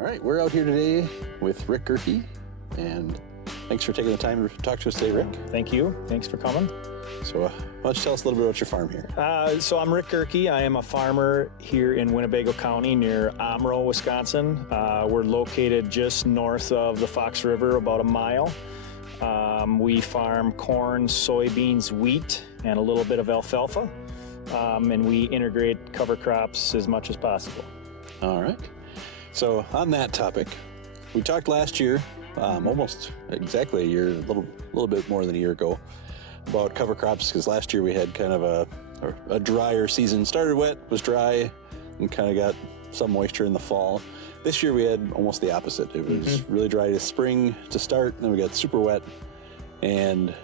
All right, we're out here today with Rick Gehrke, and thanks for taking the time to talk to us today, Rick. Thank you. Thanks for coming. So why don't you tell us a little bit about your farm here? So I'm Rick Gehrke. I am a farmer here in Winnebago County near Omro, Wisconsin. We're located just north of the Fox River, about a mile. We farm corn, soybeans, wheat, and a little bit of alfalfa. And we integrate cover crops as much as possible. All right. So on that topic, we talked last year, almost exactly a year, a little bit more than a year ago, about cover crops, because last year we had kind of a drier season. Started wet, was dry, and kind of got some moisture in the fall. This year we had almost the opposite. It was really dry to spring to start, and then we got super wet and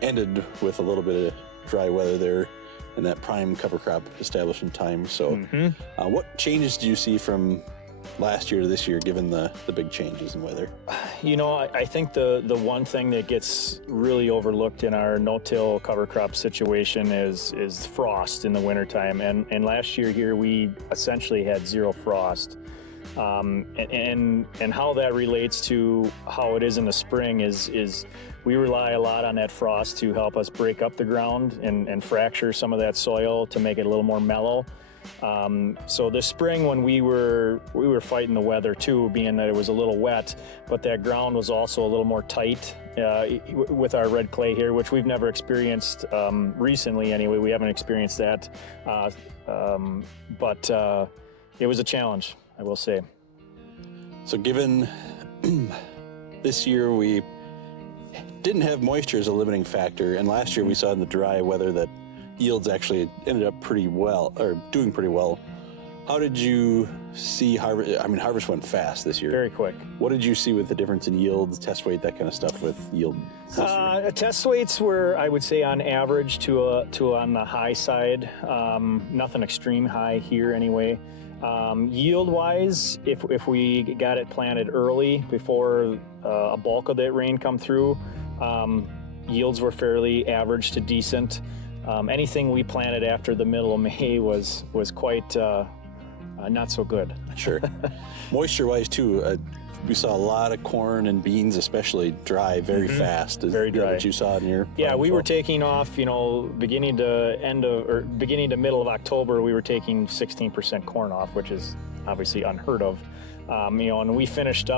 ended with a little bit of dry weather there in that prime cover crop establishment time. So what changes do you see from last year to this year, given the big changes in weather? You know, I think the one thing that gets really overlooked in our no-till cover crop situation is frost in the wintertime. And last year here we essentially had zero frost. And how that relates to how it is in the spring is we rely a lot on that frost to help us break up the ground and fracture some of that soil to make it a little more mellow. So this spring, when we were fighting the weather too, being that it was a little wet, but that ground was also a little more tight with our red clay here, which we've never experienced recently anyway. We haven't experienced that, but it was a challenge, I will say. So given this year we didn't have moisture as a limiting factor, and last year we saw in the dry weather that yields actually ended up pretty well, or doing pretty well. How did you see harvest? I mean, harvest went fast this year. Very quick. What did you see with the difference in yields, test weight, that kind of stuff with yield this year? Test weights were, I would say, on average to on the high side. Nothing extreme high here anyway. Yield-wise, if we got it planted early before a bulk of that rain come through, yields were fairly average to decent. Anything we planted after the middle of May was quite not so good. Sure. Moisture-wise too, we saw a lot of corn and beans, especially dry, very fast. Very dry. What you saw in your Yeah, we were taking off, you know, beginning to middle of October, we were taking 16% corn off, which is obviously unheard of. You know, and we finished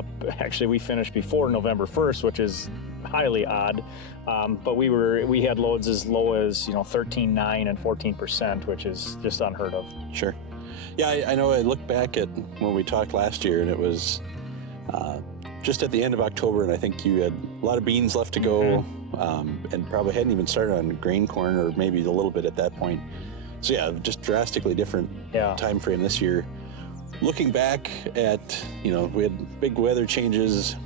before November 1st, which is highly odd. But we had loads as low as, you know, 13.9 and 14%, which is just unheard of. Sure. Yeah, I know I looked back at when we talked last year, and it was just at the end of October, and I think you had a lot of beans left to go, and probably hadn't even started on grain corn, or maybe a little bit at that point. So yeah, just drastically different time frame this year. Looking back at, you know, we had big weather changes,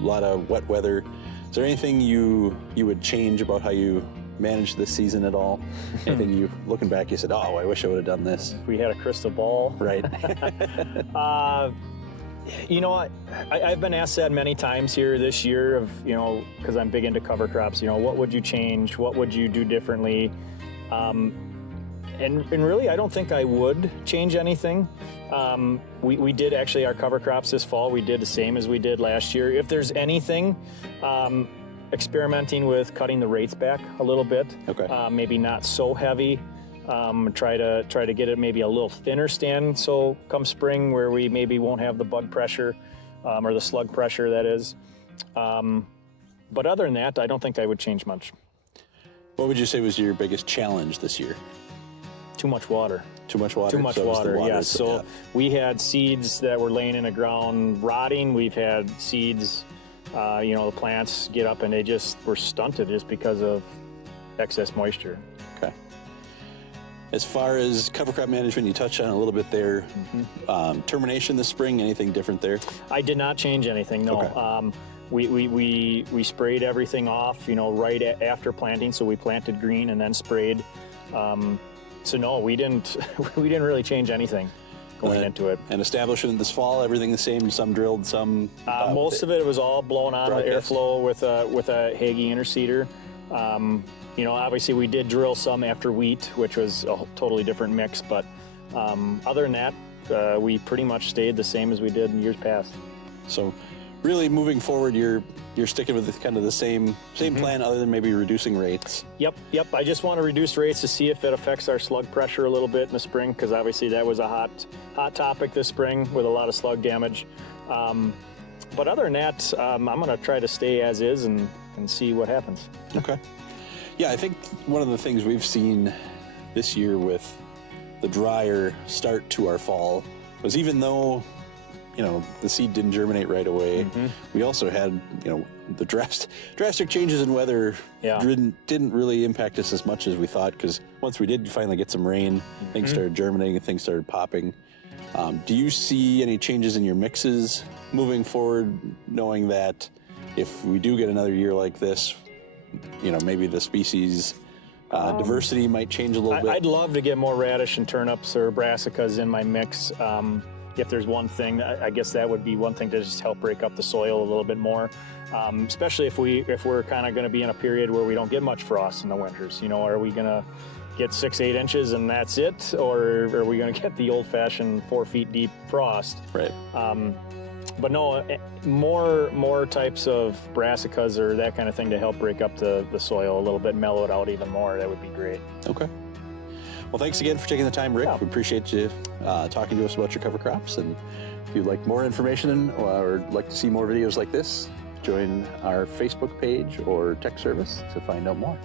a lot of wet weather. Is there anything you would change about how you managed this season at all? Anything you, looking back, you said, oh, I wish I would have done this? If we had a crystal ball. Right. You know, I've been asked that many times here this year of, you know, because I'm big into cover crops, you know, what would you change? What would you do differently? And really, I don't think I would change anything. We did actually our cover crops this fall. We did the same as we did last year. If there's anything, experimenting with cutting the rates back a little bit. Okay. Maybe not so heavy. Try to get it maybe a little thinner stand, so come spring where we maybe won't have the bug pressure or the slug pressure, that is. But other than that, I don't think I would change much. What would you say was your biggest challenge this year? Too much water. Too much water? Too much water, yes. So we had seeds that were laying in the ground rotting. We've had seeds, you know, the plants get up and they just were stunted just because of excess moisture. Okay. As far as cover crop management, you touched on a little bit there. Termination this spring, anything different there? I did not change anything, no. Okay. We sprayed everything off, you know, right after planting. So we planted green and then sprayed. So no, we didn't really change anything going into it. And establishment this fall, everything the same, some drilled, some... most of it was all blown on with airflow with a Hagie interseeder. You know, obviously we did drill some after wheat, which was a totally different mix, but other than that, we pretty much stayed the same as we did in years past. So really moving forward, you're sticking with kind of the same plan, other than maybe reducing rates. Yep. I just want to reduce rates to see if it affects our slug pressure a little bit in the spring, because obviously that was a hot topic this spring with a lot of slug damage. But other than that, I'm going to try to stay as is and see what happens. Okay. Yeah, I think one of the things we've seen this year with the drier start to our fall was, even though the seed didn't germinate right away, we also had, the drastic changes in weather didn't really impact us as much as we thought, because once we did finally get some rain, things started germinating and things started popping. Do you see any changes in your mixes moving forward, knowing that if we do get another year like this, maybe the species diversity might change a little bit? I'd love to get more radish and turnips or brassicas in my mix. If there's one thing, I guess that would be one thing to just help break up the soil a little bit more, especially if we're kind of going to be in a period where we don't get much frost in the winters. Are we going to get 6-8 inches and that's it, or are we going to get the old-fashioned 4 feet deep frost? Right. But no, more types of brassicas or that kind of thing to help break up the soil a little bit, mellow it out even more. That would be great. Okay. Well, thanks again for taking the time, Rick. Yeah. We appreciate you talking to us about your cover crops. And if you'd like more information or like to see more videos like this, join our Facebook page or tech service to find out more.